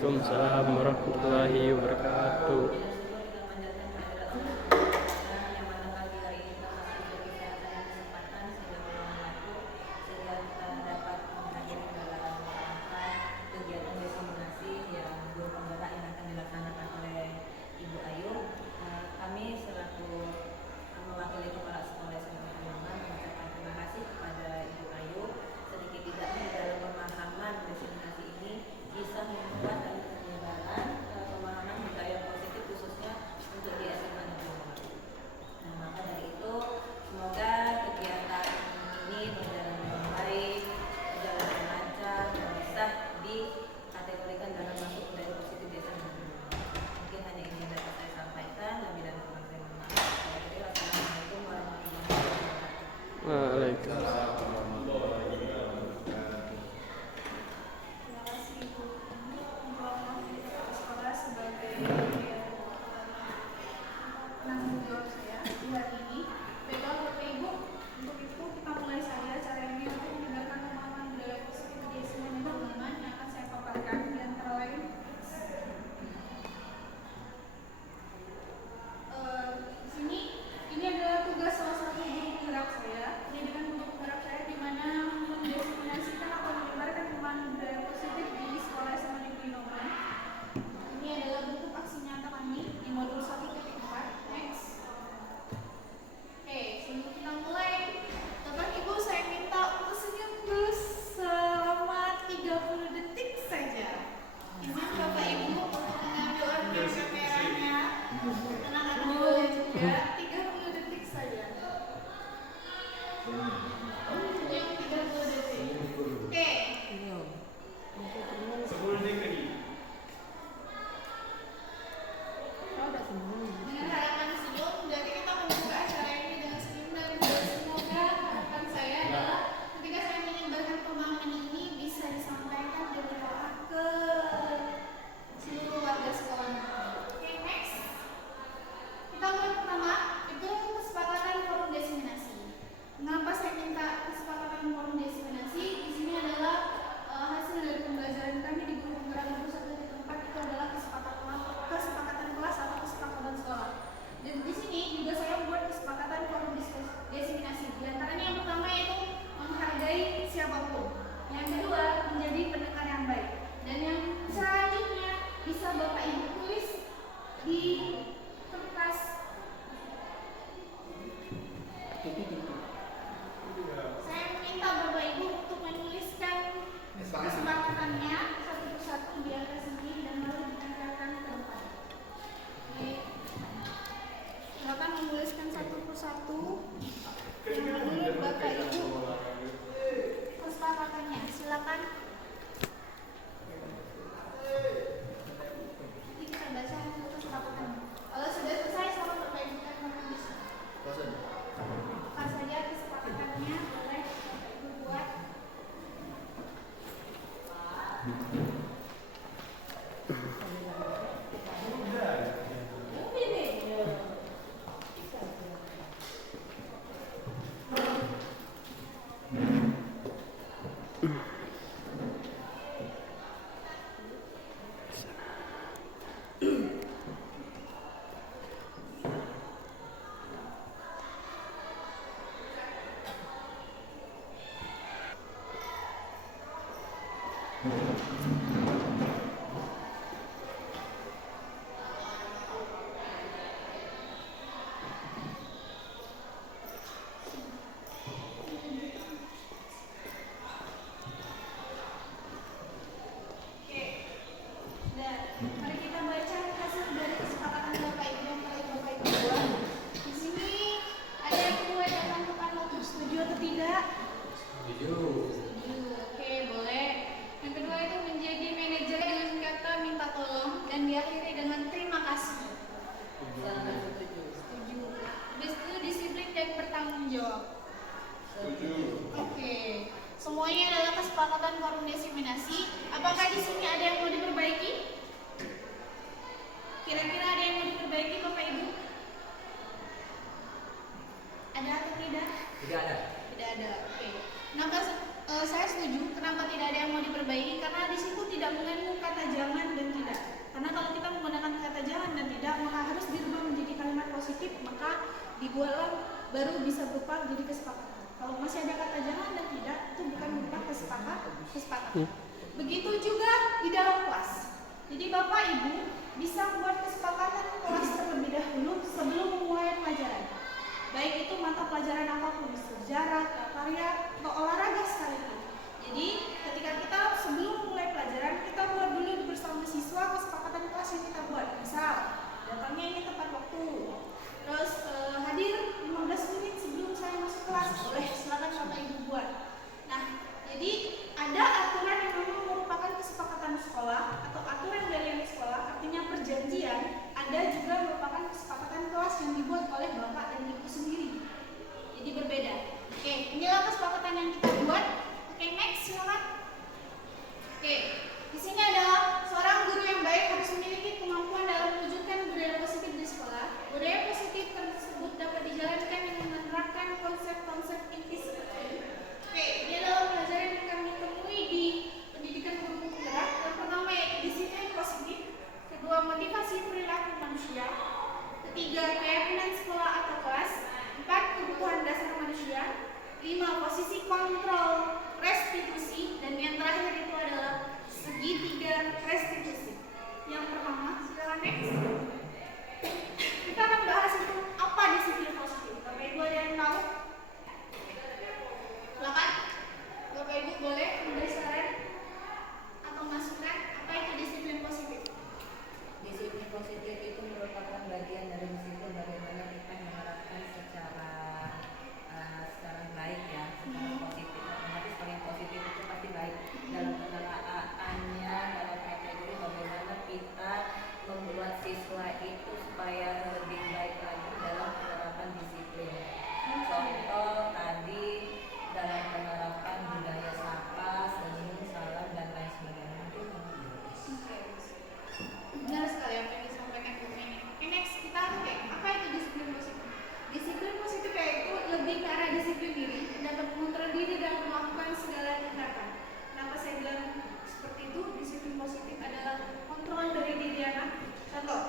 Waalaikumsalam warahmatullahi wabarakatuh. Semuanya adalah kesepakatan forum diseminasi. Apakah di sini ada yang mau diperbaiki? Kira-kira ada yang mau diperbaiki, Bapak Ibu? Ada atau tidak? Tidak ada. Tidak ada. Oke. Kenapa saya setuju? Kenapa tidak ada yang mau diperbaiki? Karena di situ tidak mengandung kata jangan dan dibuatlah baru bisa berupa jadi kesepakatan. Kalau masih ada kata jangan dan tidak, itu bukan berupa kesepakatan. Begitu juga di dalam kelas. Jadi Bapak Ibu bisa membuat kesepakatan kelas terlebih dahulu sebelum memulai pelajaran. Baik itu mata pelajaran apapun, sejarah, karya, atau olahraga sekalipun. Jadi ketika kita sebelum memulai pelajaran, kita buat dulu bersama siswa kesepakatan kelas yang kita buat. Misal, datangnya ini tepat waktu. Terus hadir 15 menit sebelum saya masuk kelas. Boleh, silakan Bapak Ibu buat. Nah, jadi ada aturan yang memang merupakan kesepakatan sekolah atau aturan dari sekolah, artinya perjanjian. Ada juga merupakan kesepakatan kelas yang dibuat oleh Bapak dan Ibu sendiri. Jadi berbeda. Oke, inilah kesepakatan yang kita buat. Oke, next silakan. Oke, di sini adalah seorang guru yang baik harus memiliki kemampuan dalam mewujudkan budaya positif di sekolah. Budaya positif tersebut dapat dijalankan dengan menerapkan konsep-konsep inti seperti ini. Oke, ini adalah pelajaran yang kami temui di pendidikan guru penggerak. Yang pertama yaitu disiplin positif. Kedua, motivasi perilaku manusia. Ketiga, keyakinan sekolah atau kelas. 4, kebutuhan dasar manusia. 5, posisi kontrol restitusi. Dan yang terakhir itu adalah segitiga restitusi. Yang pertama, silakan next. Kita akan bahas itu apa disiplin positif. Bapak Ibu ada yang tahu? Silakan. Bapak Ibu boleh memberi saran atau masukan apa itu disiplin positif? Disiplin positif itu merupakan bagian dari disiplin bagaimana kita menerapkan secara baik ya, secara positif. Otomatis paling positif itu pasti baik dalam penerapannya, dalam kategori bagaimana kita membuat siswa itu supaya lebih baik lagi dalam penerapan disiplin. Contoh tadi dalam penerapan budaya sapa, senyum, salam dan lain sebagainya. Benar sekali apa yang disampaikan Bu Meni. Oke, next kita apa itu disiplin positif? Disiplin positif yaitu lebih ke arah disiplin diri, dapat mengontrol diri dan melakukan segala tindakan. Kenapa saya bilang seperti itu? Disiplin positif adalah kontrol dari diri anak. Contoh,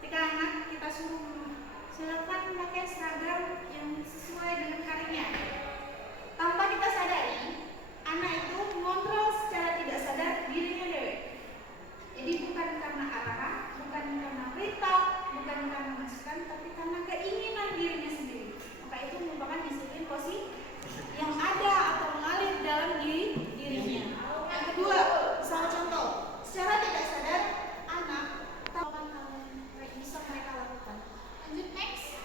ketika anak kita suruh silakan memakai seragam yang sesuai dengan karirnya, tanpa kita sadari, anak itu mengontrol secara tidak sadar dirinya dewe. Jadi bukan karena arahan, bukan karena perintah, bukan karena masukan, tapi karena keinginan dirinya sendiri. Maka itu merupakan disiplin positif yang ada atau mengalir dalam dirinya. Yang kedua, misalnya contoh, secara tidak sadar anak tahu hal yang bisa mereka lakukan. Lanjut next.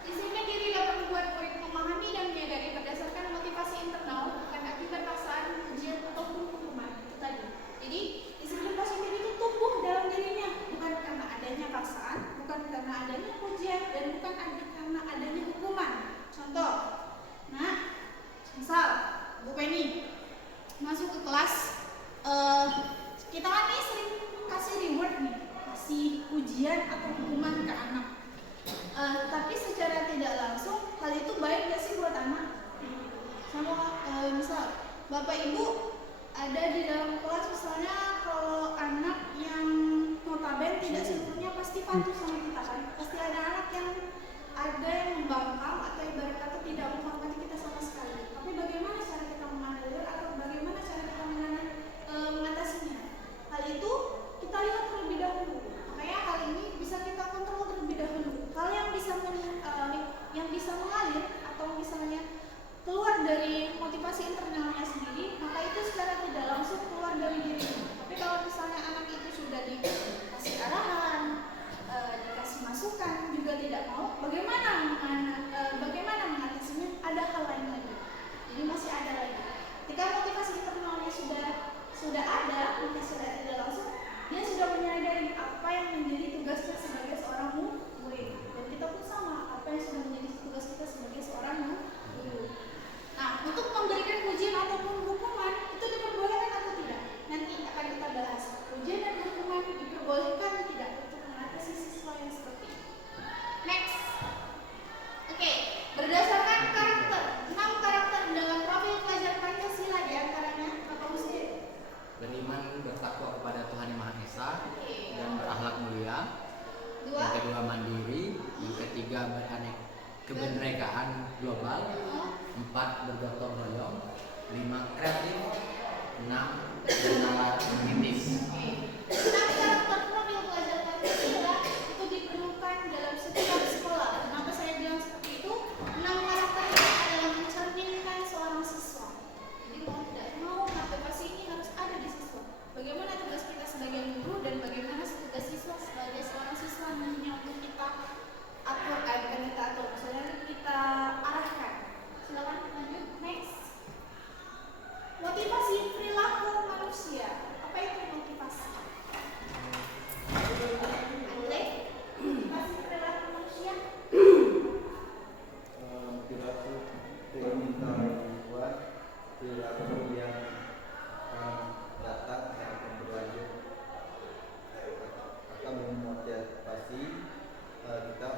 Disiplin diri dapat membuat murid memahami dan menyadari berdasarkan motivasi internal, bukan akibat paksaan, ujian ataupun hukuman. Itu tadi. Jadi disiplin positif itu tumbuh dalam dirinya, bukan karena adanya paksaan, bukan karena adanya ujian, dan bukan karena adanya hukuman. Contoh, nah, misal Bu Penny masuk ke kelas, kita kan nih sering kasih reward nih, kasih ujian atau hukuman ke anak. Tapi secara tidak langsung, hal itu baik gak sih buat anak? Sama misal Bapak Ibu ada di dalam kelas, misalnya kalau anak yang notabene tidak seluruhnya pasti patuh sama kita kan, pasti ada anak yang membangkang atau ibarat kata tidak menghormati kita sama sekali. Tapi bagaimana cara kita mengalir atau bagaimana cara kita mengatasinya? Hal itu kita lihat terlebih dahulu. Makanya hal ini bisa kita kontrol terlebih dahulu. Hal yang bisa mengalir atau misalnya keluar dari motivasi internalnya sendiri, maka itu secara tidak langsung keluar dari dirinya. Tapi kalau misalnya anak itu sudah dikasih arahan, dikasih masukan juga tidak mau, bagaimana kebinekaan global, 4 bergotong royong, 5 kreatif, 6 bernalar kritis. Nah, karakter profil pelajar Pancasila itu diperlukan dalam setiap sekolah. Kenapa saya bilang seperti itu? 6 karakter ini adalah mencerminkan seorang siswa. Jadi mau tidak mau motivasi ini harus ada di siswa. Bagaimana tugas kita sebagai guru dan bagaimana tugas siswa sebagai seorang siswa nantinya untuk kita atur, bukan kita atur, maksudnya kita arahkan. Silakan lanjut, next. Motivasi perilaku manusia. Apa itu motivasi? Andre, motivasi perilaku manusia. Perilaku keinginan buat perilaku yang datang yang akan berlanjut akan memotivasi kita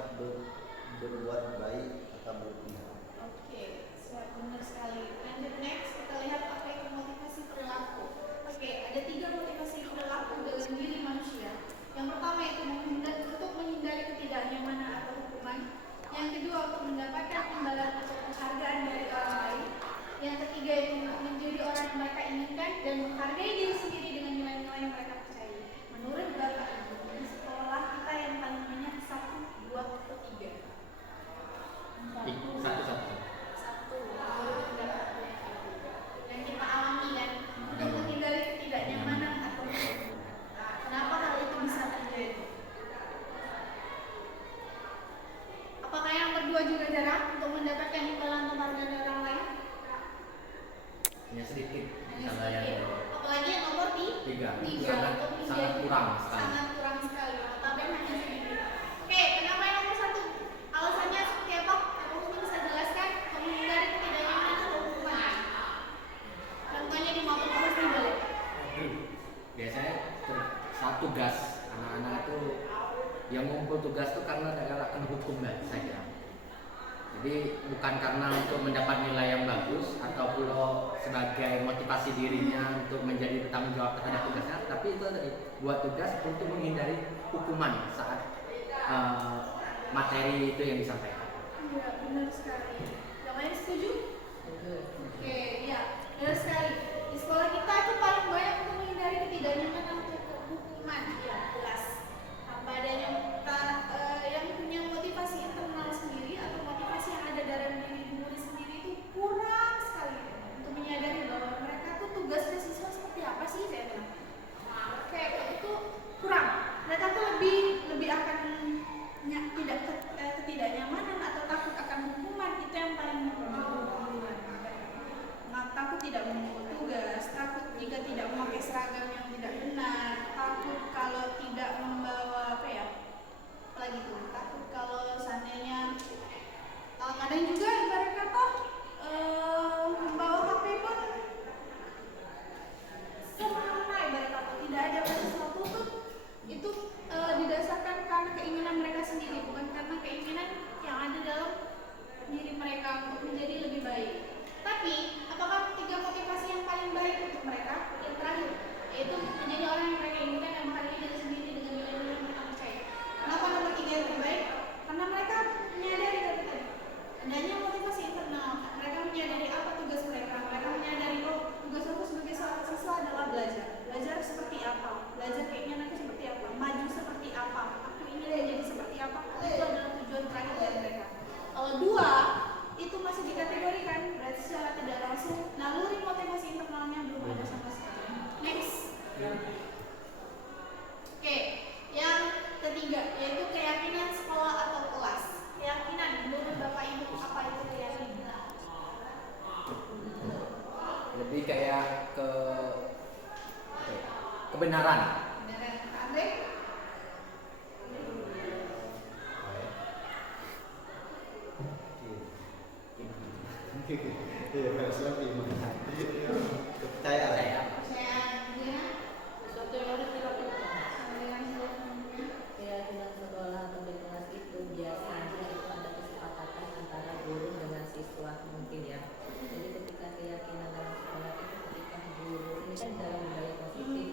berbuat baik atau berpihak. Oke, siap, benar sekali. Lanjut, next kita lihat apa itu motivasi perilaku. Oke, ada 3 motivasi perilaku dalam diri manusia. Yang pertama itu untuk menghindari ketidaknyamanan atau hukuman. Yang kedua untuk mendapatkan imbalan atau penghargaan dari orang lain. Yang ketiga itu untuk menjadi orang yang mereka inginkan dan menghargai diri sendiri dengan nilai-nilai yang mereka percayai. Menurut Bapak Ibu, di sekolah kita yang paling banyak 1, 2, atau 3? Satu-satu. Yang kita alami kan untuk menghindari ketidaknyamanan atau kenapa hal itu bisa terjadi? Apakah yang berdua juga jarang untuk mendapatkan imbalan atau penghargaan dari orang lain? Hanya sedikit. Hanya Misalnya yang sedikit. Apalagi yang nomor 3 sangat kurang sekali. Sangat kurang sekali. Tapi hanya sedikit. Oke, kenapa yang nomor 1? Alasannya seperti apa? Aku mungkin bisa jelaskan untuk menghindari ketidaknyamanan atau hukuman. Contohnya di maupun kampus nih boleh. Biasanya saat tugas anak-anak itu yang ngumpul tugas itu karena adalah kena hukum kan saya kira. Jadi bukan karena untuk mendapat nilai yang bagus atau pula sebagai motivasi dirinya untuk menjadi bertanggung jawab terhadap tugasnya, tapi itu tadi buat tugas untuk menghindari hukuman saat materi itu yang disampaikan. Iya, benar sekali. Yang lain setuju? Oke, iya, benar sekali. Di sekolah kita itu paling banyak untuk menghindari ketidaknyamanan untuk hukuman. Ya, jelas. Tanpa adanya kita yang punya motivasi internal sendiri atau motivasi yang ada dalam diri murid sendiri itu kurang sekali untuk menyadari bahwa mereka tuh tugasnya siswa seperti apa sih, saya bilang. Kayak itu kurang. Mereka tuh lebih akan tidak ketidaknyamanan atau takut akan hukuman, itu yang paling takut tidak memenuhi tugas, takut jika tidak memakai seragam yang tidak benar, takut kalau tidak membawa apalagi tuh, takut kalau seandainya kadang juga ibarat kata membawa HP pun semena ibarat kata tidak ada sesuatu tuh itu didasarkan karena keinginan mereka sendiri, bukan karena keinginan yang ada dalam diri mereka untuk menjadi lebih baik. Tapi apakah 3 motivasi yang paling baik untuk mereka? Yang terakhir, yaitu menjadi orang yang mereka inginkan dan menghargai diri sendiri dengan nilai-nilai yang mereka percaya. Kenapa nomor 3 yang terbaik? Karena mereka menyadari tadi adanya motivasi internal. Mereka menyadari apa tugas mereka. Mereka menyadari tugas aku sebagai seorang siswa adalah belajar. Belajar seperti apa? Belajar keinginanku seperti apa? Maju seperti apa? Aku ingin jadi seperti apa? Itu adalah tujuan terakhir dari mereka. Kalau 2 itu masih dikategorikan berarti secara tidak langsung naluri motivasi internalnya belum ada sama sekali. Next. Oke, yang ketiga yaitu keyakinan sekolah atau kelas. Keyakinan menurut Bapak Ibu apa itu keyakinan? Lebih kayak kebenaran. Benar, Andre? Iya, Islam iman. Kepercayaan. Kepercayaan Gina? Sesuatu yang harus dilakukan. Dengan Keyakinan sekolah atau di kelas itu biasanya itu ada kesepakatan antara guru dengan siswa mungkin ya. Jadi ketika keyakinan dalam sekolah itu ketika guru ini kan dalam budaya positif,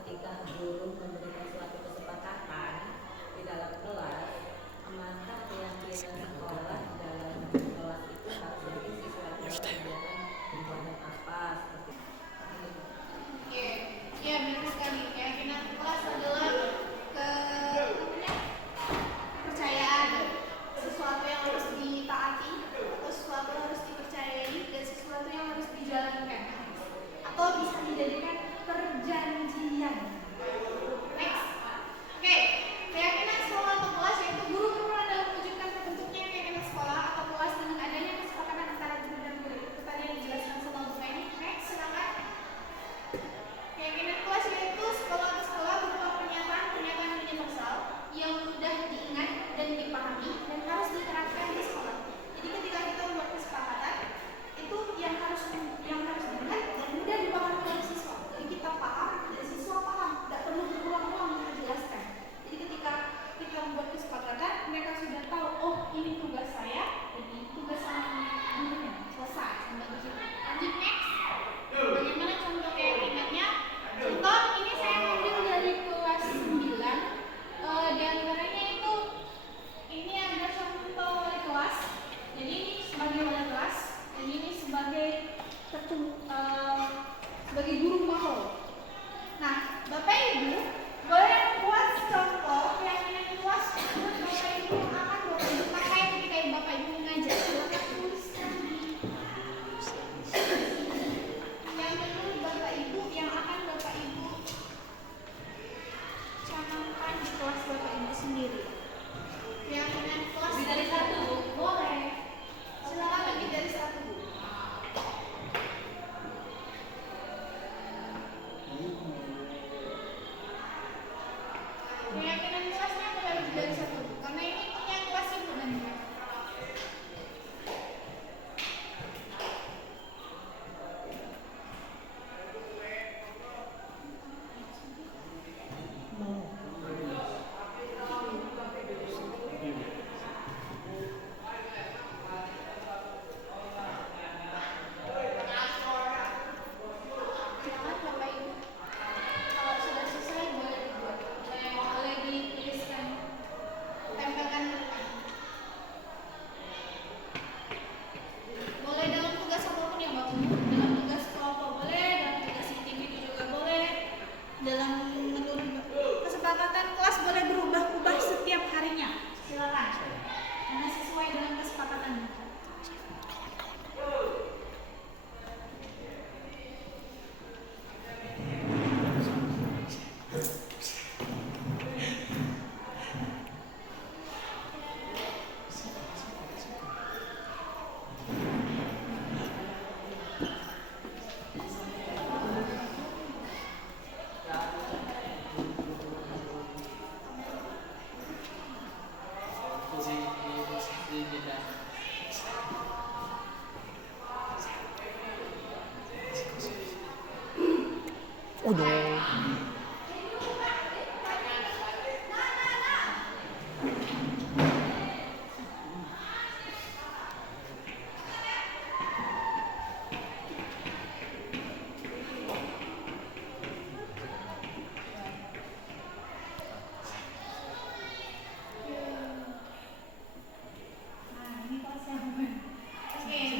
ketika guru memberikan suatu kesepakatan di dalam kelas, maka keyakinan sekolah dalam Udah. Nah, ini kelas yang oke,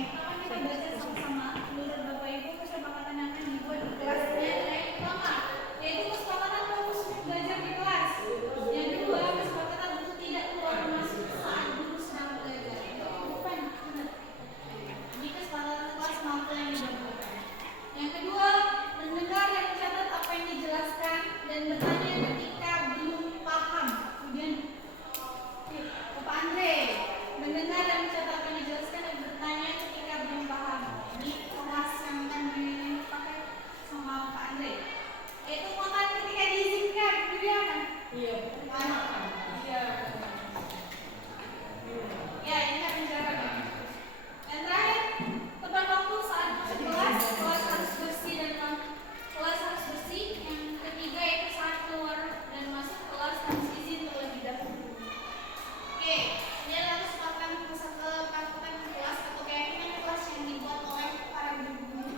pertama kita baca sama-sama menurut Bapak Ibu kesepakatan yang akan dibuat di kelasnya adalah yang pertama, yaitu kesepakatan fokus belajar di kelas. Yang kedua, kesepakatan untuk tidak keluar masuk saat guru sedang belajar. Itu bukan benar. Ini kesepakatan kelas maupun yang dilakukan. Yang kedua, mendengar dan mencatat apa yang dijelaskan dan bertanya ketika belum paham. Kemudian Bapak Andre, mendengar dan mencatat apa yang dijelaskan dan bertanya ketika belum paham. Ini kelas yang akan dipakai sama Pak Andre. Yaitu makan ketika diizinkan, kemudian iya. Iya. Ya, ini kan penjelasan. Dan terakhir, tepat waktu saat masuk kelas, kelas harus bersih dan kelas harus bersih. Yang ketiga yaitu saat keluar dan masuk kelas harus izin terlebih dahulu. Oke, ini adalah kesempatan kesepakatan kelas atau keyakinan kelas yang dibuat oleh para guru.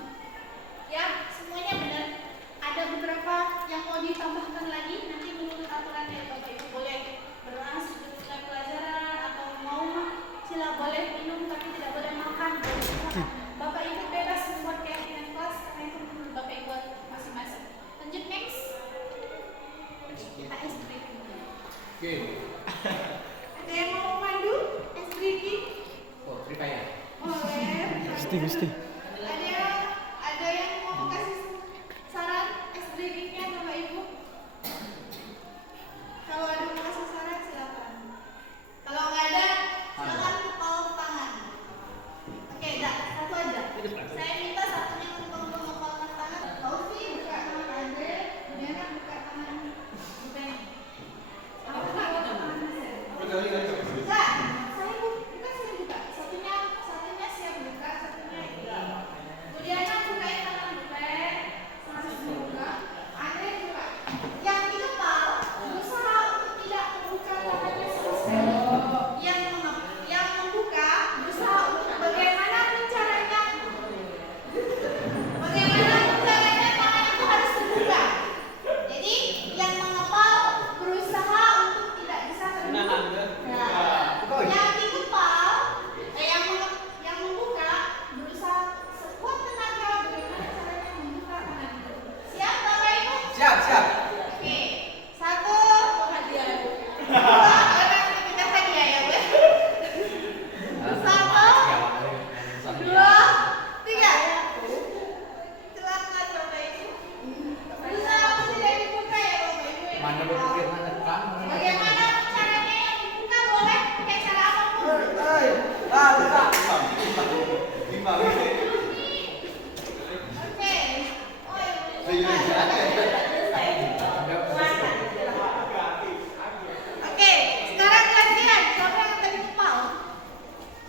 Ya, semuanya benar. Ada beberapa yang mau ditambahkan lagi. Nanti menurut aturan ya Bapak Ibu boleh berlangsung sesudah pelajaran atau mau sila boleh minum tapi tidak boleh makan. Bapak Ibu bebas membuat keyakinan kelas karena itu menurut Bapak Ibu masing-masing. Lanjut next. AS breaking. Oke. Ada yang mau mandu? AS breaking? Oh, Free Fire. Boleh. Gusti. Ada yang mau kasih saran AS breakingnya Bapak Ibu? Kalau ada yang mau kasih saran silakan. Kalau nggak ada, silakan kepal tangan. Oke, dah satu aja. Saya minta satunya untuk mengepalkan tangan. Kau sih buka tangan Andre, Diana buka tangan Bupeni. Aku buka tangan saya. Enggak, saya buka. Satunya siap buka, satunya enggak. Diana bukain tangan Bupeni, sama buka. Andre buka. Yang di kepal berusaha untuk tidak membuka tangannya sama sekali. Yang membuka berusaha untuk bagaimana caranya tangan itu harus terbuka. Jadi yang mengepal berusaha untuk tidak bisa terbuka. Nah, yang di kepal, yang membuka berusaha sekuat tenaga bagaimana caranya membuka tangan itu. Siap Bapak Ibu? Siap. Oke, satu hadiah. Dua, kita hadiah ya Bu. Satu, dua, tiga. Silakan Bapak Ibu. Berusaha untuk tidak dibuka ya Bapak Ibu. Mana berpikir mana kamu? Bagaimana caranya yang dibuka boleh pakai cara apapun. Oke. Oh, Oke, sekarang gantian. Siapa yang tadi ngepal?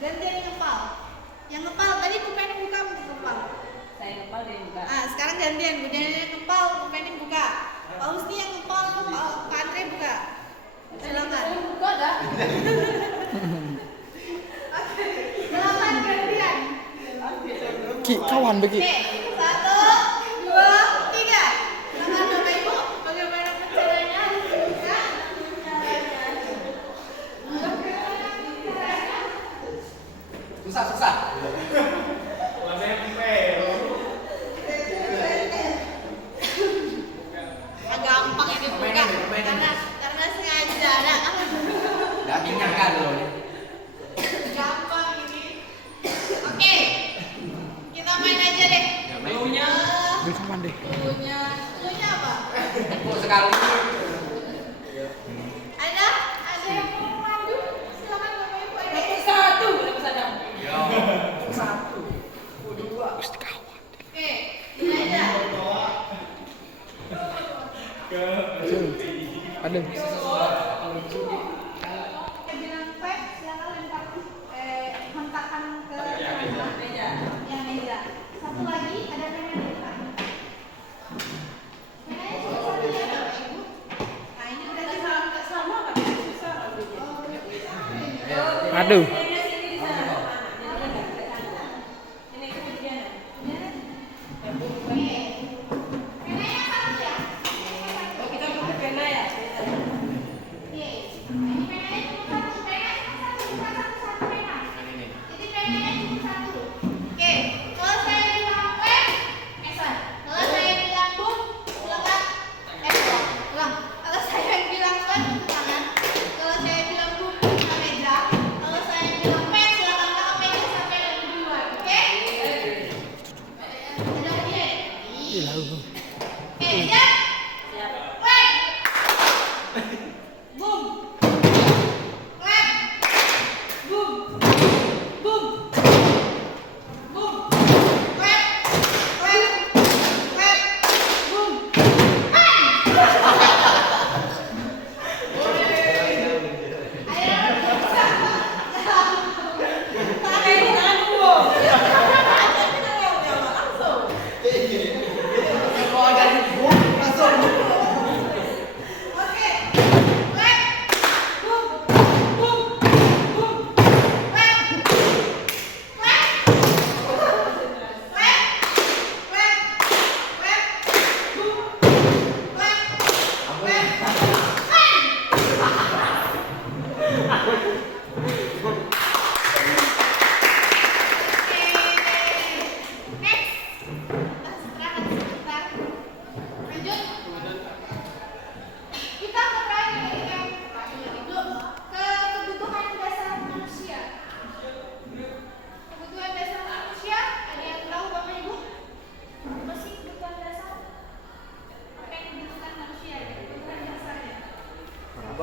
Gantian ngepal. Yang ngepal tadi bukan yang buka, ngepal. Saya kepal dia juga. Sekarang gantian. Bu Diana yang ngepal, bukan yang buka. Pak Husni yang ngepal, Pak Andre buka. Silakan. Buka dah. Oke, silakan gantian. Ki kawan bagi. Oke, satu, dua, tiga. Silakan Bapak Ibu, bagaimana caranya harus dibuka? Susah. Gampang ini buka karena sengaja ada. Dagingnya kan loh. Gampang ini. Oke, kita main aja deh. Bagi kawan deh. Cluenya apa? Empuk sekali. Ada yang mau mandu? Silakan Bapak Ibu. Ada Satu, berapa sadar? Gusti kawan. Oke, ini aja. Ada. Saya bilang pek, silakan lempar hentakan ke Meja. yang meja. Satu lagi ada pena di depan. Aduh.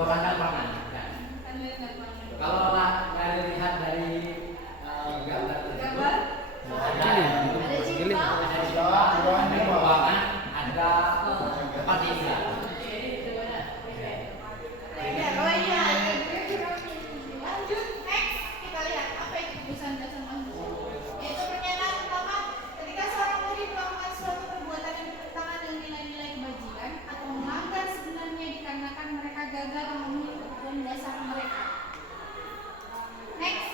Bahan pangan. Kalau dari lihat dari gambar ada keuangan, ada tempat tinggal. Lanjut, next kita lihat apa itu keputusan dasar manusia. Yaitu pernyataan pertama, ketika seorang murid melakukan suatu perbuatan yang bertentangan dengan nilai-nilai kebajikan atau melanggar sebenarnya dikarenakan mereka gagal memenuhi kebutuhan dasar mereka. Next,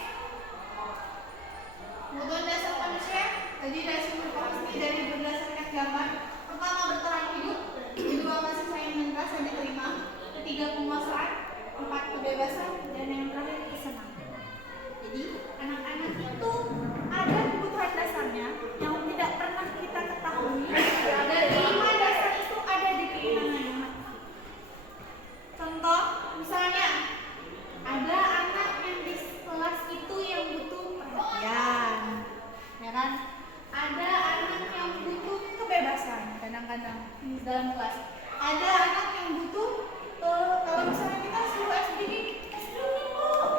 kebutuhan dasar manusia tadi dari sumber pasti dari berdasarkan gambar. Pertama, bertahan hidup. Kedua, kasih sayang dan rasa diterima. Ketiga, penguasaan. Empat, kebebasan. Dan yang terakhir, kesenangan. Jadi anak-anak itu ada kebutuhan dasarnya yang tidak pernah kita ketahui. Dan lima dasar itu ada di keinginan anak. Contoh, misalnya ada anak yang di kelas itu yang butuh perhatian, ya kan? Ada anak yang butuh kebebasan, kadang-kadang dalam kelas. Ada anak yang butuh kalau misalnya kita suruh SBG,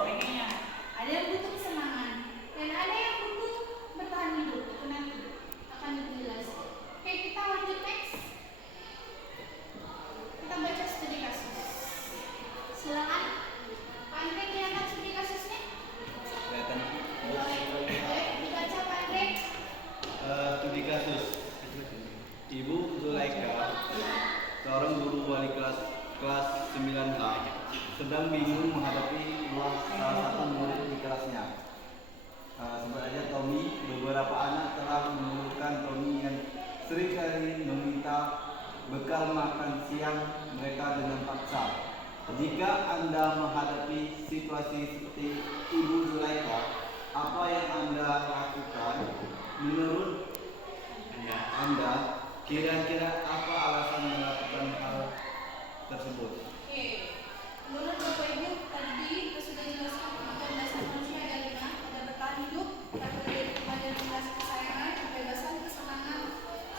pengennya. Ada yang butuh kesenangan dan ada yang butuh bertahan hidup. Itu nanti akan dijelaskan. Oke, kita lanjut next. Kita baca studi kasus. Silakan. Pak Andre, kelihatan studi kasusnya? Kelihatan. Boleh dibaca Pak Andre. Studi kasus. Ibu Zulaika, seorang guru wali kelas 9H, sedang bingung menghadapi salah satu murid di kelasnya. Sebut aja Tommy. Beberapa anak telah mengeluhkan Tommy yang seringkali meminta bekal makan siang mereka dengan paksa. Jika Anda menghadapi situasi seperti Ibu Zulaika, apa yang Anda lakukan? Menurut Anda, kira-kira apa alasan melakukan hal tersebut? Oke. Menurut Bapak Ibu tadi kita sudah jelaskan kebutuhan dasar manusia ada 5, ada bertahan hidup, ada rasa kesayangan, kebebasan, kesenangan,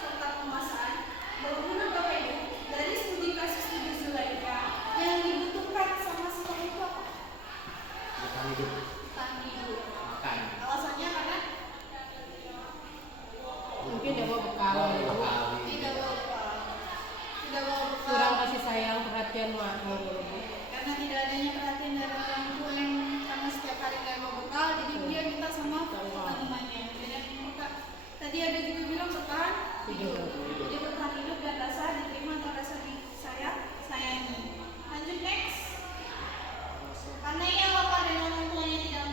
serta penguasaan. Menurut Bapak Ibu, dari studi kasus Ibu Zulaika yang dibutuhkan sama siswa itu apa? Bertahan hidup. Bertahan hidup. Makan. Alasannya karena Mungkin dia bawa bekal, tidak bawa bekal. Tidak bawa bekal. kurang kasih sayang perhatian mak. Karena tidak adanya perhatian dari orang tua yang karena setiap hari nggak bawa bekal, jadi dia minta sama teman-temannya. Dan tadi ada juga bilang bertahan hidup. Jadi bertahan hidup dan rasa diterima atau rasa sayangi. Lanjut next. Karena ia lapar dan orang tuanya tidak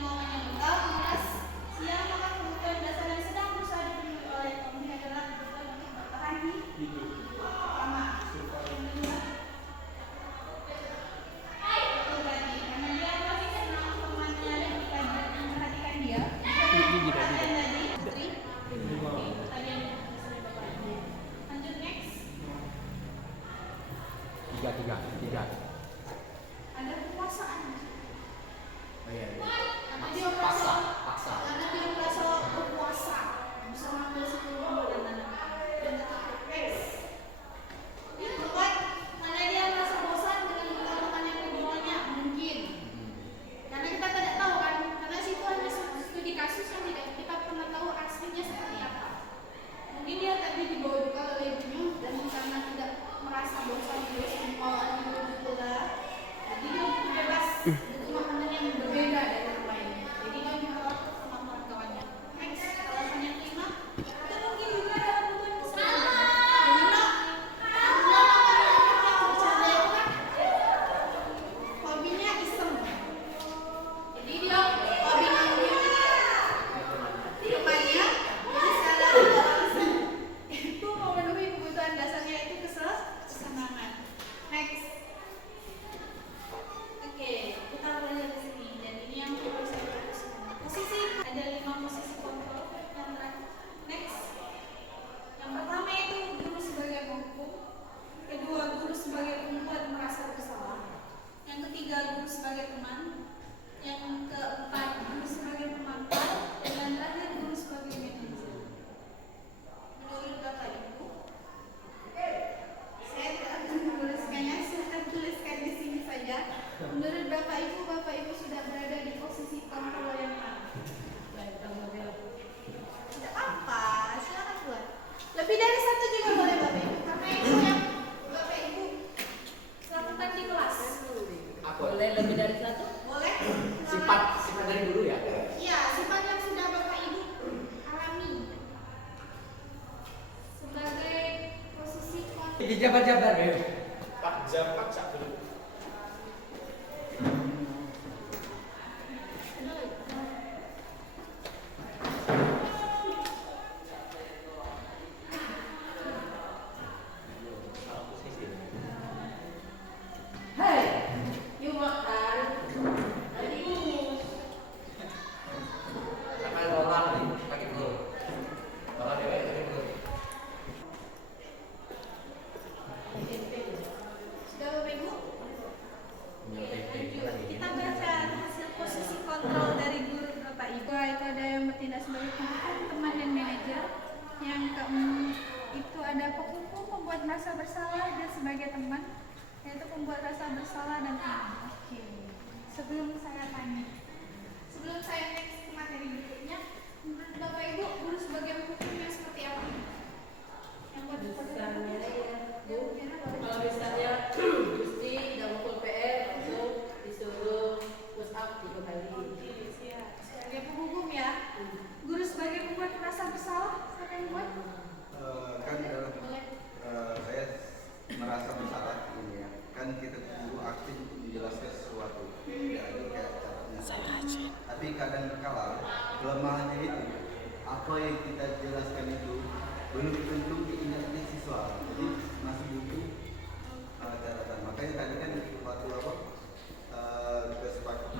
tiga. Ada kekuasaan. Oh iya. Karena dia merasa Paksa. karena dia merasa berkuasa bisa mengambil seluruh dan X. Itu kan karena dia merasa bosan dengan pengalaman yang kedua mungkin. Karena kita tidak tahu kan, karena situ hanya studi kasus yang tidak kita pernah tahu aslinya seperti apa. Mungkin dia tadi dibawa juga oleh ibunya dan karena tidak merasa bosan terus pengalaman itu pula, jadi dia bebas untuk makanan yang berbeda dari yang lain. Jadi dia menolak kemampuan kawannya. Next, alasan yang kelima, itu mungkin juga dalam hubungan kesehatan. Hobinya iseng. Jadi dia hobinya temannya, jadi secara alasan itu memenuhi kebutuhan dasarnya itu kesenangan. Next. Oke, kita belajar di sini dan ini yang perlu saya fokuskan. Posisi ada 5 posisi kontrol yang terakhir. Next. Yang pertama itu guru sebagai penghukum, kedua guru sebagai pembuat merasa bersalah, yang ketiga guru sebagai teman, yang keempat guru sebagai pemantau, dan yang terakhir guru sebagai manajer. Menurut Bapak Ibu, saya tidak akan menuliskannya, saya akan tuliskan di sini saja. Menurut Bapak Ibu sudah berada di posisi kontrol yang mana? Tidak apa, silakan buat. Lebih dari satu juga boleh Bapak Ibu, karena itu yang Bapak Ibu lakukan di kelas. Boleh lebih dari satu? Boleh? Sifat dari guru ya. Iya, sifat yang sudah Bapak Ibu alami sebagai posisi kontrol. Jabat-jabat ya. Pak Jabat sak dulu. Hei, you makan. Tadi Karena Lola nih pakai guru. Lola dewe pakai guru. Sudah Bapak Ibu? Kita baca hasil posisi kontrol dari guru Bapak Ibu. Itu ada yang bertindak sebagai penghukum, teman dan manajer. Yang itu ada penghukum, pembuat merasa bersalah dan sebagai teman, yaitu pembuat rasa bersalah dan teman. Oke. Sebelum saya next ke materi berikutnya, menurut Bapak Ibu guru sebagai penghukumnya seperti apa? Yang buat misalnya ya, Bu, gimana Bapak Ibu? kalau misalnya Gusti tidak mau PR, langsung disuruh push up 3 kali. Sebagai penghukum ya, guru sebagai pembuat merasa bersalah, siapa yang buat? Kan Boleh. saya merasa bersalah ini ya. Kan kita guru aktif untuk menjelaskan sesuatu. Ya, itu kayak caranya. Tapi kadang kala kelemahannya itu apa yang kita jelaskan itu belum tentu diingat oleh siswa. Jadi masih butuh catatan. Makanya tadi kan waktu kesepakatan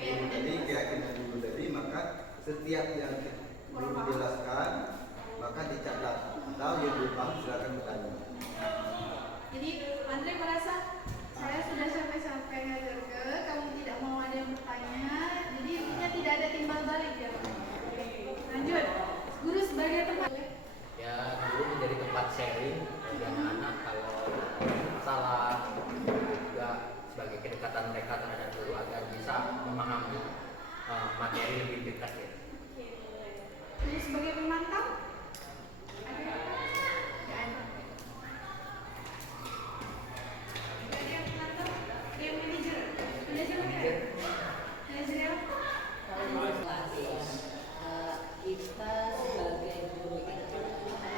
guru tadi, keyakinan guru tadi, maka setiap yang guru jelaskan maka dicatat atau yang belum paham silakan bertanya. Jadi Andre merasa saya sudah sampai ngajar ke, kamu tidak mau ada yang bertanya, jadi intinya tidak ada timbal balik ya Pak. Oke, lanjut. Guru sebagai teman. Ya guru menjadi tempat sharing bagi anak-anak kalau masalah, juga sebagai kedekatan mereka terhadap guru agar bisa memahami materi lebih dekat ya. Oke, boleh. Guru sebagai pemantau. Ada? Nggak ada. Nggak ada yang pemantau. Yang manajer. Manajer apa ya? Manajer apa? Kalau di kelas ya, kita sebagai guru itu kita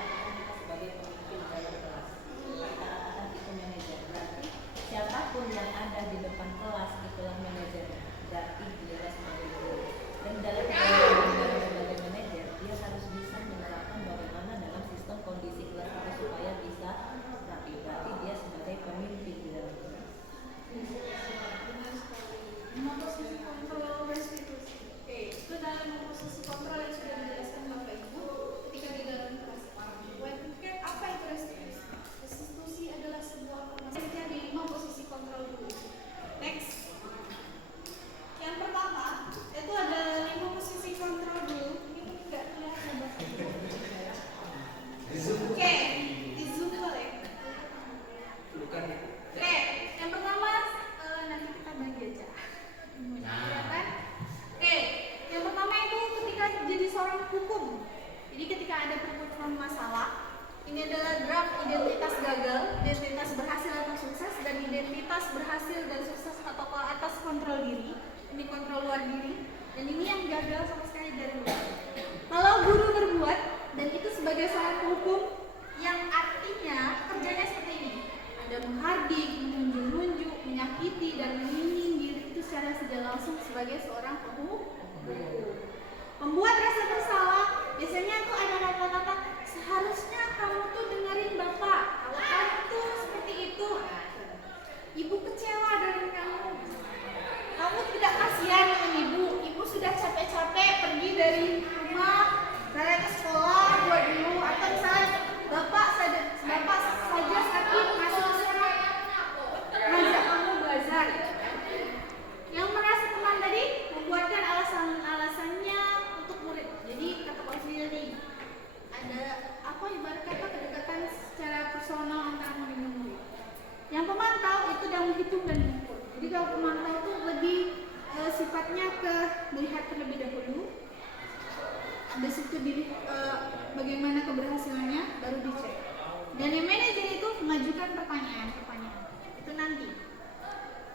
sebagai pemimpin dalam kelas. Kita akan itu manajer. Berarti siapapun yang ada di depan kelas itulah manajer. Berarti dia sebagai guru. Dan dalam sebagai manajer dia harus bisa menerapkan bukan itu. Oke, yang pertama nanti kita bagi aja. Nah. Ya kan? Oke, yang pertama itu ketika jadi seorang hukum. Jadi ketika ada perkumpulan masalah, ini adalah draft identitas gagal, identitas berhasil atau sukses, dan identitas berhasil dan sukses atau ke atas kontrol diri. Ini kontrol luar diri, dan ini yang gagal sama sekali dari luar. Kalau guru berbuat, dan itu sebagai seorang hukum, yang artinya kerjanya seperti ini. Ada menghardik, menunjuk-nunjuk, menyakiti, dan menyindir itu secara tidak langsung sebagai seorang hukum. Membuat rasa bersalah, biasanya tuh ada kata-kata seharusnya kamu tuh dengerin bapak, kalau kamu tuh seperti itu, ibu kecewa dengan kamu, kamu tidak kasihan dengan ibu sudah capek-capek pergi dari rumah, misalnya ke sekolah buat dulu, atau misalnya bapak saja sakit masuk sekolah, ngajak kamu belajar. Yang merasa teman tadi membuatkan alasannya untuk murid. Jadi kata Pak Sili ada apa ibarat kata kedekatan secara personal antara murid dan murid. Yang pemantau itu yang menghitung dan mengukur. Jadi kalau pemantau itu lebih sifatnya ke melihat terlebih dahulu, habis itu bagaimana keberhasilannya baru dicek. Dan yang manajer itu mengajukan pertanyaan itu nanti.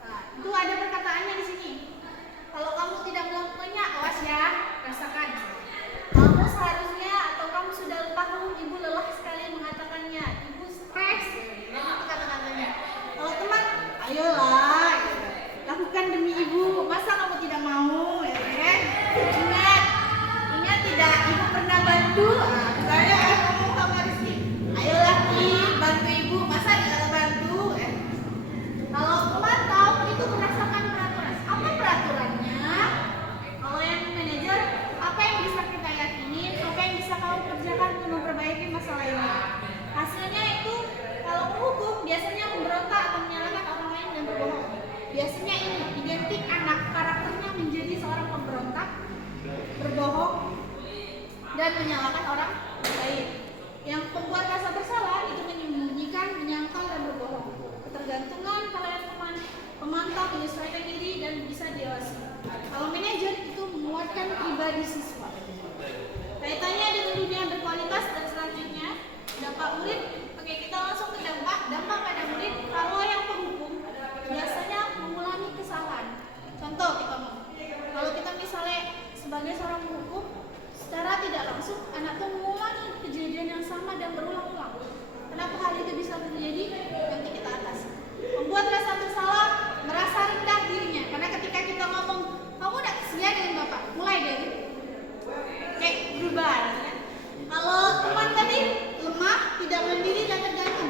Nah, itu ada perkataannya di sini. Kalau kamu tidak melakukannya, awas ya, rasakan. Kamu seharusnya atau kamu sudah tahu ibu lelah sekali mengatakannya, ibu stres, itu kata-katanya. Kalau teman, ayolah, lakukan demi ibu. Masa kamu tidak mau, ya kan? Ingat tidak, ibu pernah bantu. Misalnya kamu sama Rizky, ayolah Ki, bantu ibu. Masa tidak bantu? Kalau pemantau itu berdasarkan peraturan. Apa peraturannya? Kalau yang manajer, apa yang bisa kita yakinin, apa yang bisa kamu kerjakan untuk memperbaiki masalah ini. Hasilnya itu kalau hukum biasanya memberontak atau menyalahkan orang lain dan berbohong. Biasanya ini identik anak karakternya menjadi seorang pemberontak, berbohong, dan menyalahkan orang lain. Yang pembuat rasa bersalah itu menyembunyikan, menyangkal, dan berbohong. Ketergantungan kalian teman pemantau menyesuaikan diri dan bisa diawasi. Kalau manajer itu menguatkan pribadi siswa. Kaitannya dengan dunia berkualitas dan selanjutnya dampak murid. Oke, kita langsung ke dampak pada murid. Kalau yang penghukum biasanya mengulangi kesalahan. Contoh kalau kita misalnya sebagai seorang penghukum, secara tidak langsung anak itu mengulangi kejadian yang sama dan berulang-ulang. Kenapa hal itu bisa terjadi? Nanti kita atasi. Membuat rasa bersalah, merasa rendah dirinya. Karena ketika kita ngomong, kamu udah kesian dengan bapak, mulai dari kayak berubah. Kan? Kalau teman tadi lemah, tidak mandiri dan tergantung.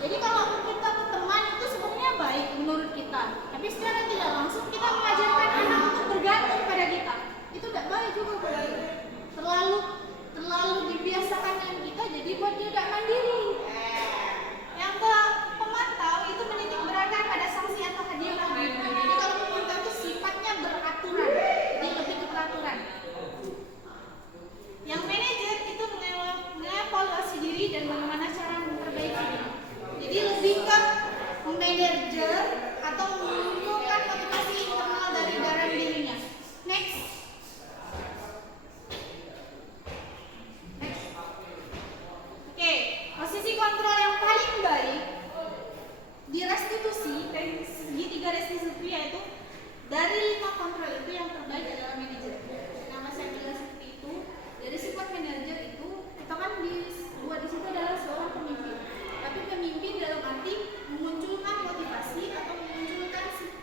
Jadi kalau kita ke teman itu sebenarnya baik menurut kita. Tapi secara tidak langsung kita mengajarkan anak untuk bergantung pada kita. Itu tidak baik juga buat kita. Terlalu dibiasakan dengan kita, jadi buat dia tidak mandiri. Yang ke pemantau itu menitik beratkan pada sanksi atau hadiah lagi. Jadi kalau pemantau itu sifatnya beraturan, jadi lebih ke peraturan. Yang manajer itu mengevaluasi diri dan bagaimana cara memperbaiki diri. Jadi lebih ke memanajer atau menunjukkan motivasi internal dari dalam dirinya. Next. Oke, posisi kontrol yang paling baik di restitusi dari segi 3 restitusi yaitu dari 5 kontrol itu yang terbaik adalah manajer. Nama saya bilang seperti itu. Dari sifat manajer itu kita kan buat di situ adalah seorang pemimpin. Tapi pemimpin dalam arti memunculkan motivasi atau memunculkan sifat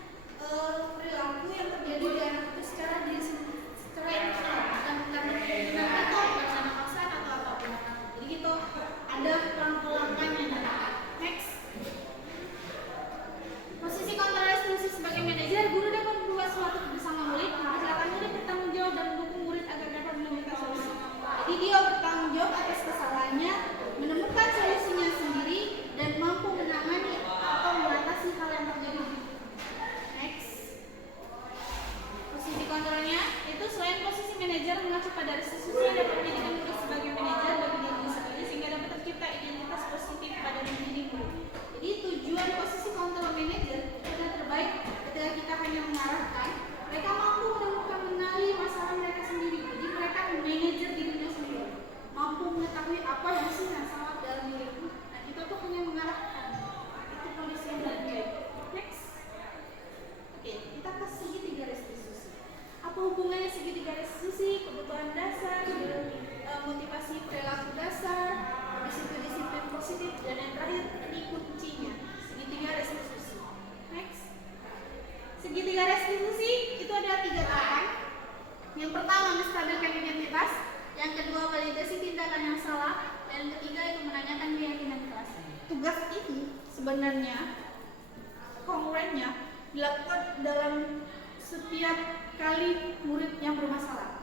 kongruennya dilakukan dalam setiap kali murid yang bermasalah.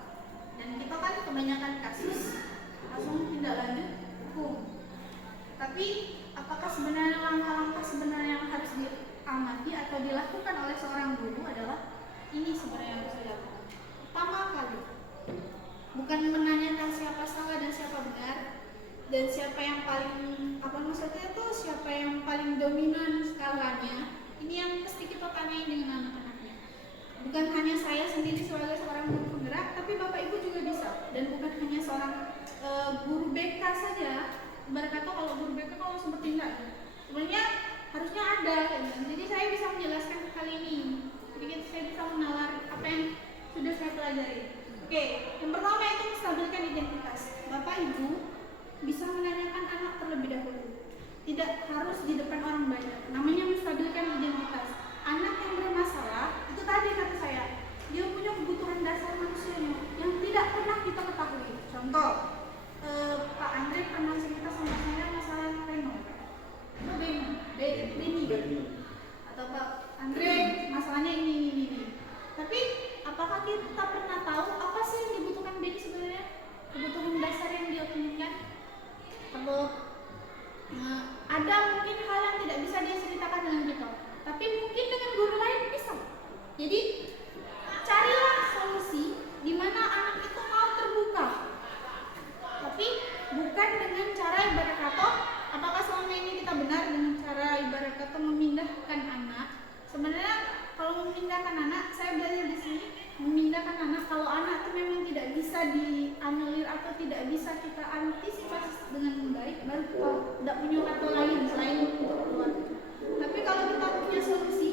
Dan kita kan kebanyakan kasus langsung tindak lanjut hukum. Tapi apakah sebenarnya langkah-langkah sebenarnya yang harus diamati atau dilakukan oleh seorang guru adalah ini sebenarnya yang harus dilakukan. Pertama kali, bukan menanyakan siapa salah dan siapa benar dan siapa yang paling siapa yang paling dominan skalanya. Ini yang mesti kita tanyain dengan anak-anaknya. Bukan hanya saya sendiri sebagai seorang guru penggerak, tapi bapak ibu juga bisa. Dan bukan hanya seorang guru BK saja. Ibarat kata kalau guru BK kalau seperti enggak, sebenarnya harusnya ada. Jadi saya bisa menjelaskan hal ini. Jadi saya bisa menalar apa yang sudah saya pelajari. Oke, yang pertama itu menstabilkan identitas. Bapak ibu bisa menanyakan anak terlebih dahulu. Tidak harus di depan orang banyak. Namanya menstabilkan identitas. Anak yang bermasalah itu tadi kata saya, dia punya kebutuhan dasar manusianya yang tidak pernah kita ketahui. Contoh, Pak Andre pernah cerita sama saya masalah Reno. Beni kan? Atau Pak Andre masalahnya ini. Tapi apakah kita pernah tahu apa sih yang dibutuhkan Beni sebenarnya? Kebutuhan dasar yang dia punya? Atau ada mungkin hal yang tidak bisa dia ceritakan dengan kita, tapi mungkin dengan guru lain bisa. Jadi carilah solusi di mana anak itu mau terbuka, tapi bukan dengan cara ibarat kata. Apakah selama ini kita benar dengan cara ibarat kata memindahkan anak? Sebenarnya kalau memindahkan anak, saya belajar di sini, memindahkan anak kalau anak itu memang tidak bisa dianulir atau tidak bisa kita antisipasi dengan baik, baru kita tidak punya kata lain selain untuk keluar. Tapi kalau kita punya solusi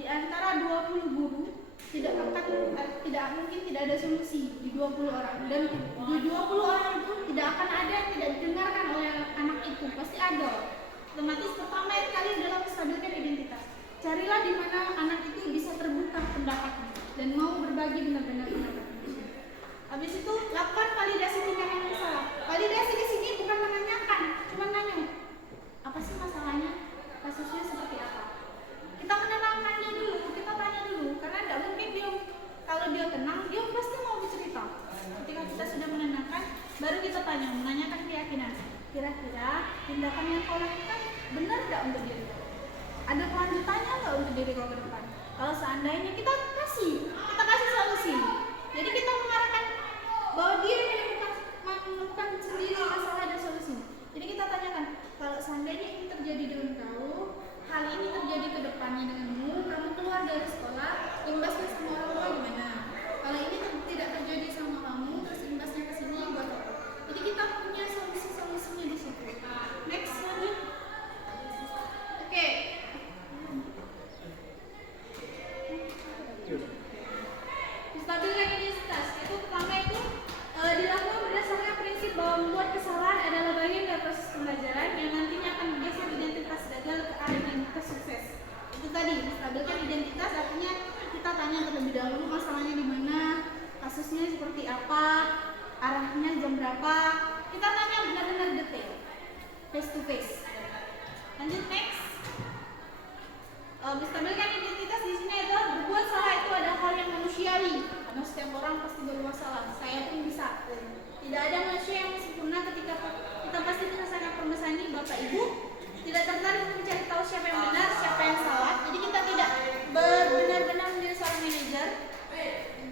di antara 20 guru, tidak mungkin tidak ada solusi di 20 orang, dan di 20 orang itu tidak akan ada yang tidak didengarkan oleh anak itu, pasti ada. Otomatis pertama kali adalah menstabilkan identitas. Carilah di mana anak itu bisa terbuka pendapatnya dan mau berbagi benar-benar pendapatnya. Habis itu lakukan validasi tindakan yang salah. Validasi di sini bukan menanyakan, cuma nanya apa sih masalahnya, kasusnya seperti apa. Kita menenangkannya dulu, kita tanya dulu, karena tidak mungkin kalau dia tenang, dia pasti mau bercerita. Ketika kita sudah menenangkan, baru kita tanya, menanyakan keyakinan. Kira-kira tindakan yang kau lakukan benar tidak untuk diri kau? Ada kelanjutannya nggak untuk diri kau ke depan? Kalau seandainya kita kasih solusi. Jadi kita mengarahkan bahwa dia menemukan sendiri masalah dan solusi. Jadi kita tanyakan, kalau seandainya ini terjadi dengan kau, hal ini terjadi ke depannya denganmu, kamu keluar dari sekolah, imbasnya sama orang tua gimana? Kalau ini tidak terjadi sama kamu, terus imbasnya ke sini buat apa? Jadi kita punya solusi-solusinya di situ. Next lanjut. Oke. Menstabilkan identitas. Itu pertama itu dilakukan berdasarkan prinsip bahwa membuat kesalahan adalah bagian dari proses pembelajaran yang nantinya akan bergeser identitas gagal ke arah identitas sukses. Itu tadi, menstabilkan identitas artinya kita tanya terlebih dahulu masalahnya di mana, kasusnya seperti apa, arahnya jam berapa. Kita tanya benar-benar detail, face to face. Lanjut next. Menstabilkan identitas di sini adalah berbuat salah itu adalah hal yang manusiawi. Karena setiap orang pasti berbuat salah. Saya pun bisa. Tidak ada manusia yang sempurna. Ketika kita pasti merasakan permasalahan ini, Bapak Ibu tidak tertarik untuk mencari tahu siapa yang benar, siapa yang salah. Jadi kita tidak benar-benar menjadi seorang manajer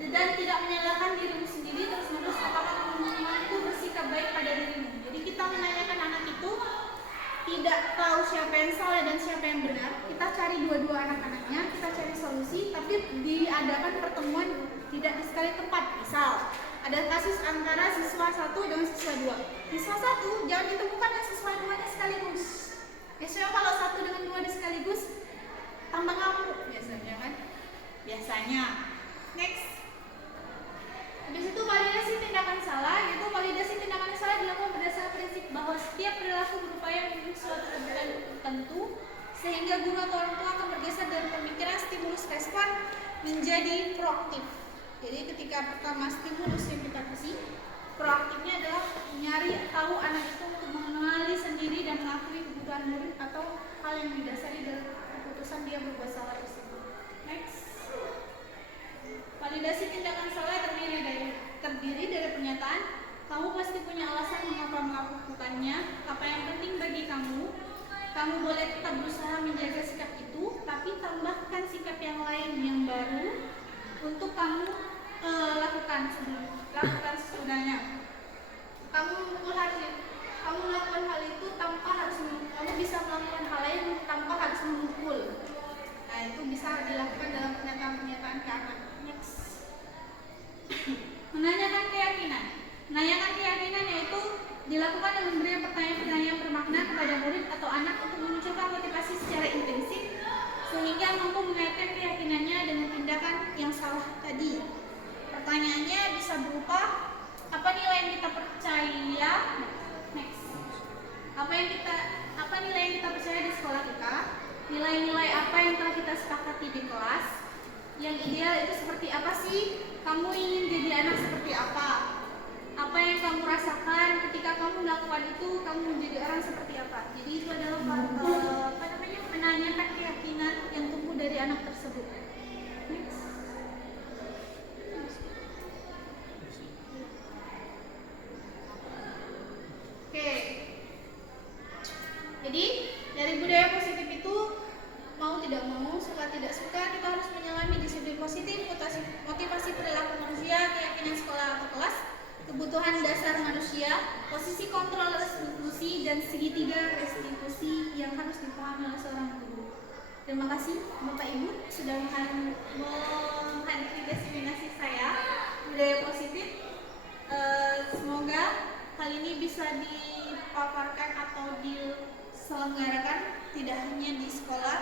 dan tidak menyalahkan dirimu sendiri terus-menerus apakah kamu itu bersikap baik pada dirimu. Jadi kita menanyakan anak itu tidak tahu siapa yang salah dan siapa yang benar. Kita cari dua-dua anak-anaknya, kita cari solusi, tapi diadakan pertemuan tidak di sekali tempat. Misal ada kasus antara siswa 1 dengan siswa 2. Siswa 1 jangan ditemukan dengan siswa 2-nya sekaligus. Biasanya kalau 1 dengan 2 di sekaligus tambah ngamuk biasanya kan. Biasanya. Next. Habis itu validasi tindakan salah, yaitu validasi tindakan salah dilakukan berdasarkan prinsip bahwa setiap perilaku berupaya memenuhi suatu kebutuhan tertentu, sehingga guru atau orang tua akan bergeser dari pemikiran stimulus respon menjadi proaktif. Jadi ketika pertama stimulus yang kita kasih, proaktifnya adalah nyari tahu anak itu untuk mengenali sendiri dan mengakui kebutuhan murid atau hal yang didasari dari keputusan dia berbuat salah. menjaga sikap itu, tapi tambahkan sikap yang lain yang baru untuk kamu lakukan sesudahnya. Kamu melakukan hal itu tanpa harus kamu bisa melakukan hal lain tanpa harus memukul. Nah, itu bisa dilakukan dalam pernyataan-pernyataan ke anak. Next. Menanyakan keyakinan. Menanyakan keyakinan yaitu dilakukan dengan memberi pertanyaan-pertanyaan bermakna kepada murid atau anak untuk memunculkan motivasi secara intensif sehingga mampu mengaitkan keyakinannya dengan tindakan yang salah tadi. Pertanyaannya bisa berupa apa nilai yang kita percaya? Next. Apa nilai yang kita percaya di sekolah kita? Nilai-nilai apa yang telah kita sepakati di kelas? Yang ideal itu seperti apa sih? Kamu ingin jadi anak seperti apa? Apa yang kamu rasakan ketika kamu melakukan itu? Kamu menjadi orang seperti apa? Jadi itu adalah menanyakan keyakinan yang tumbuh dari anak tersebut. Next. Oke. Jadi dari budaya positif itu mau tidak mau, suka tidak suka, kita harus menyelami disiplin positif, motivasi perilaku manusia, keyakinan sekolah atau kelas, kebutuhan dasar manusia, posisi kontrol restitusi, dan segitiga restitusi yang harus dipahami oleh seorang guru. Terima kasih Bapak Ibu sudah menghadiri diseminasi saya budaya positif. Semoga hal ini bisa dipaparkan atau diselenggarakan tidak hanya di sekolah.